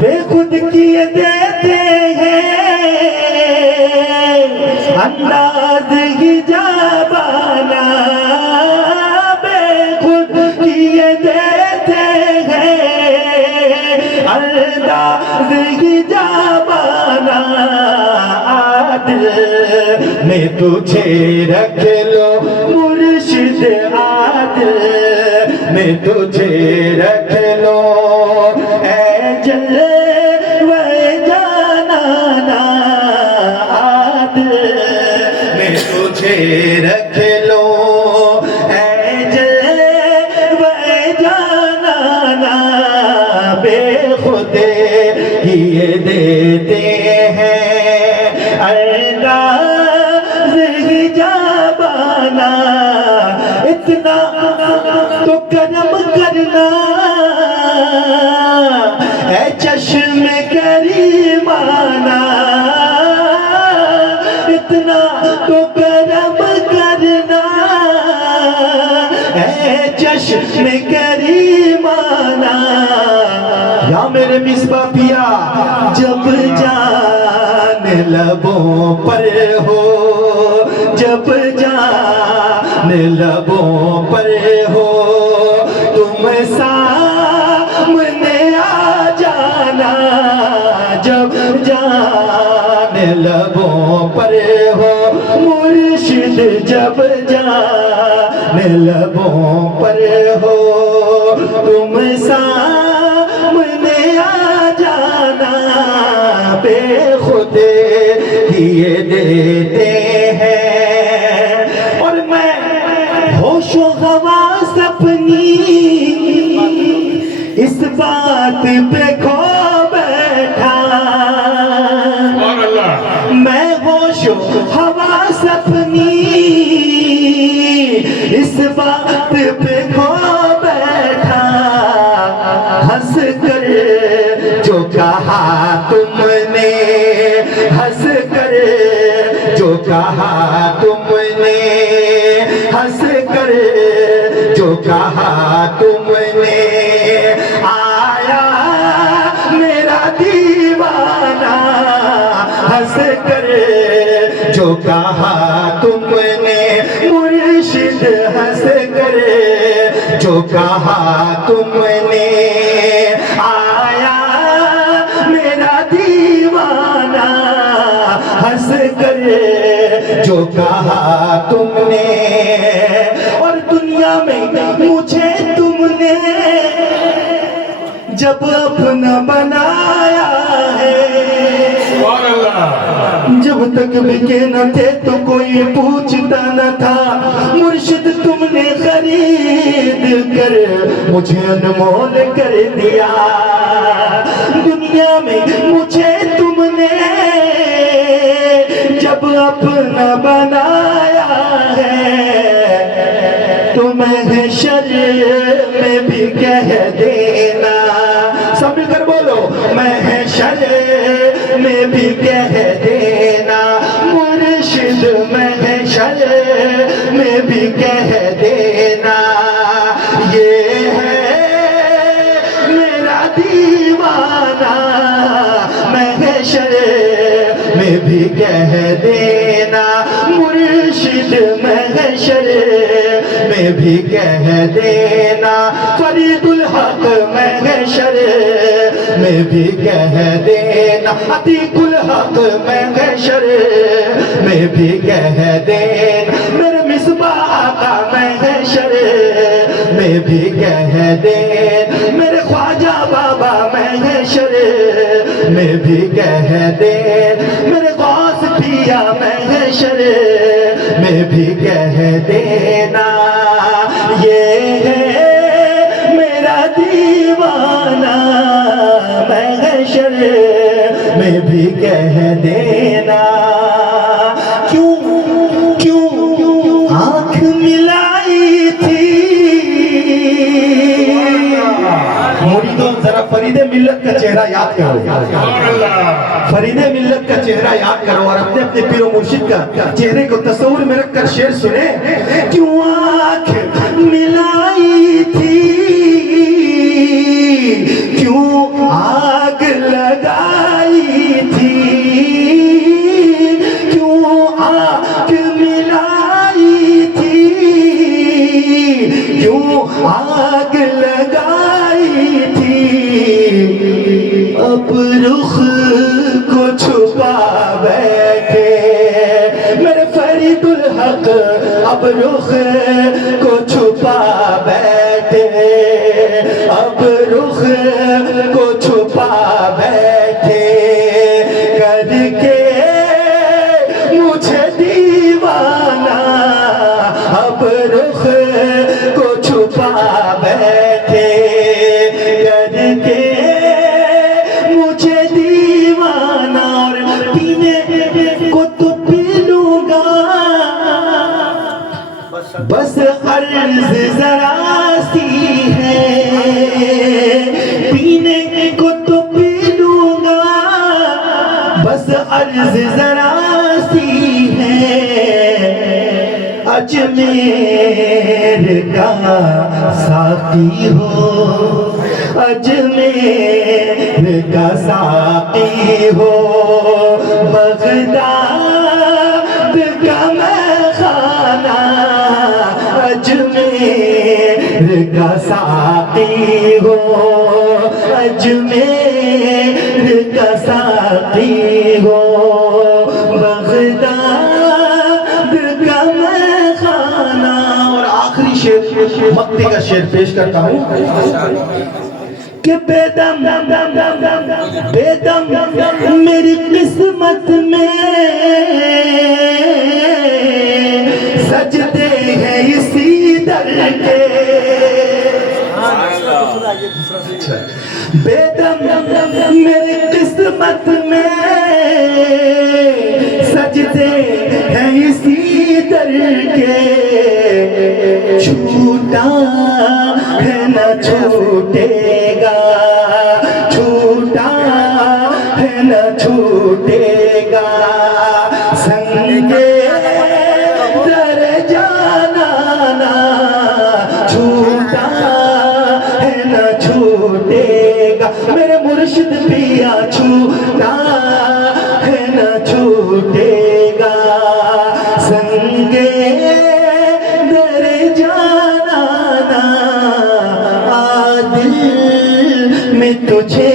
बेखुद किए देते हैं अंदाज ही जाबाना, बेखुद किए देते हैं अंदाज ही जाबाना। आदिल में तुझे रख लो मुर्शिद, आदिल में तुझे रख लो ऐ जलवे जानाना। आदिल में तुझे रख लो ऐ जलवे जानाना। बेखुदे किए देते हैं अंदाज़ ही जाबाना। इतना तो करम करना है चश्मे करीमाना, इतना तो करम करना है चश्मे करीमाना। या मेरे मिसबा पिया जब जान लबों पर हो, जब जान लबों पर हो, तुम सामने आ जाना। जब जान लबों पर हो मुर्शिद, जब जान लबों पर हो, तुम सामने आ जाना। बेखुदे किए देते हैं और मैं होशो हवास अपनी इस बात पे खो बैठा। मैं होशो हवास अपनी इस बात पे खो बैठा। हंस कर जो कहा तुमने, हंस कर जो कहा तुमने, हंस कर जो कहा तुमने। आया मेरा दीवाना, हंस कर जो कहा तुमने। मुर्शिद हंस कर जो कहा तुमने। आया मेरा दीवाना, हंस कर जो कहा तुमने। और दुनिया में मुझे तुमने जब अपना बनाया है, जब तक बिके न थे तो कोई पूछता न था। मुर्शिद तुमने खरीद कर मुझे अनमोल कर दिया। दुनिया में मुझे तुमने जब अपना बनाया है, तो महशर में भी कह देना। सब मिलकर बोलो, महशर में भी कह देना। मुर्शिद महशर में भी कह देना। ये है मेरा दीवाना, महशर में भी कह देना। मुर्शिद महशर में भी कह देना। फरीदुल हक महशर में भी कह देना। अतीकुल हक महशर में भी कह देना। मेरे मिसबाह का महशर में भी कह देना। मेरे ख्वाजा बाबा महशर में भी कह देना। मेरे गौस पिया महशर में भी कह देना। ये है मेरा दीवाना, महशर में भी कह देना। क्यों क्यों आंख मिलाई थी। मुरीदों जरा फरीदे मिल्लत का चेहरा याद करो, फरीदे मिल्लत का चेहरा याद करो और अपने अपने पीरो मुर्शिद का चेहरे को तस्वीर में रखकर शेर सुने। क्यों आंख मिलाई थी, क्यों आग अब रुख को छुपा बैठे मेरे फरीदुल हक, अब रुख को छुपा बैठे, अब रुख को छुपा बैठे करके मुझे दीवाना, अब रुख को छुपा बैठे करके मुझे दीवाना। और पीने को तो पी लूंगा, बस अर्ज जरा सी है, पीने को तो पी लूंगा, बस अर्ज जरा सी है। अजमेर का साकी हो, अजमेर का साकी हो, बगदाद का मैं खाना, अजमेर का साकी हो, अजमेर का साकी हो, बगदाद का मैं खाना। और आखिरी शेर मक्ती का शेर पेश करता हूँ कि बेदम बेदम मेरी किस्मत में सजदे हैं इसी दर के, बेदम मेरी किस्मत में सजदे हैं इसी दर के, छूटा है न छूटेगा, छूटा है न छूटेगा, संगे दर जाना ना, छूटा है न छूटेगा, मेरे मुर्शिद पिया छूटा है न छूटेगा, संगे दर जाना ना, दिल में तुझे